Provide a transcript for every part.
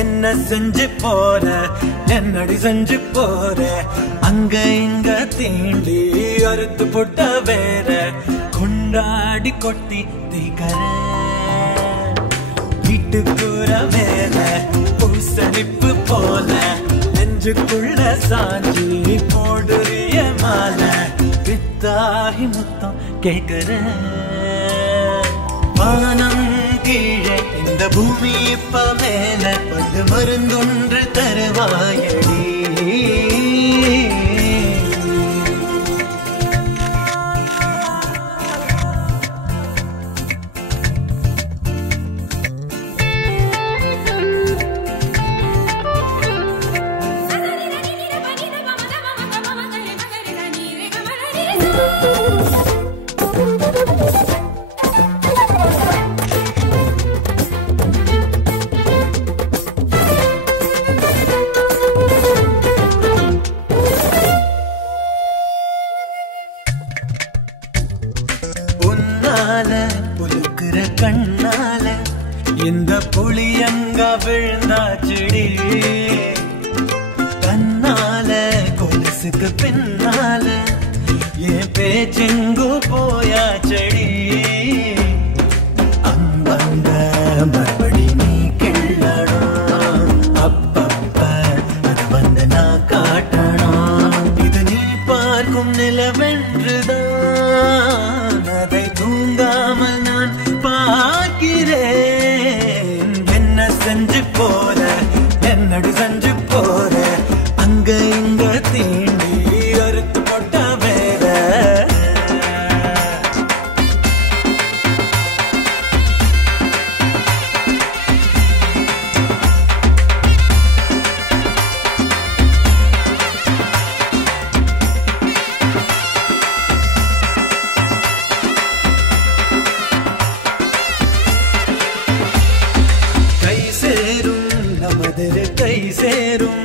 என்ன செஞ்சு போற என்னடி செஞ்சு போற அங்க இங்க தீண்டி அறுத்து போட்ட வேற கொண்டாடி கொட்டி தீக்கற வீட்டுக்குற மேல பூசணிப்பு போல நெஞ்சுக்குள்ள சாஞ்சி போடுறிய மாலை வித்தாகி முத்தம் கேட்கிற வானம் கீழே இந்த பூமி இப்ப மேல பட்டு மருந்தொன்று தருவாயடி புலுக்குற கண்ணால இந்த புளியங்க விழுந்தாச்செடி கண்ணால கொலுசுக்கு பின்னால என் பேச்செங்கோ போயாச்செடி அங்கங்க மறுபடி நீ கிள்ளணும் அப்பப்ப அது வந்து நான் காட்டணும் இது நீ பார்க்கும் நிலவென்றுதான் அதை தூங்காமல் நான் பார்க்கிறேன் என்ன செஞ்சு போற என்னடி செஞ்சு போற அங்க இங்க தீண்டி அறுத்து போட்ட வேற கை சேரும்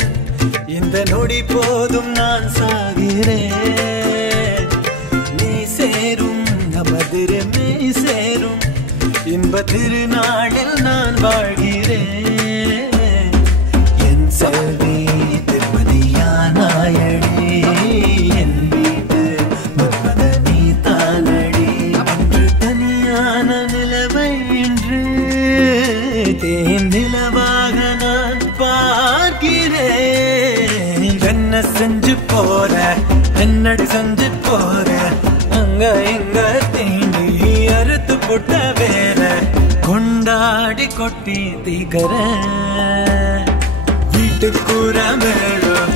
இந்த நொடி போதும் நான் சாகிறேன் நீ சேரும் நமதிரு மெய் சேரும் இன்ப திருநாளில் நான் வாழ்கிறேன் என் செல்வி திருமதியானாயடி என் வீட்டு மன்மத நீ தானடி அன்று தனியான நிலவை இன்று தேன் நிலவாக நான் பார்க்கிறேன் என்ன செஞ்சு போற என்னடி செஞ்சு போற அங்க இங்க தீண்டி அறுத்து போட்ட வேற கொண்டாடி கொட்டி தீக்கற வீட்டுக்குற மேலும்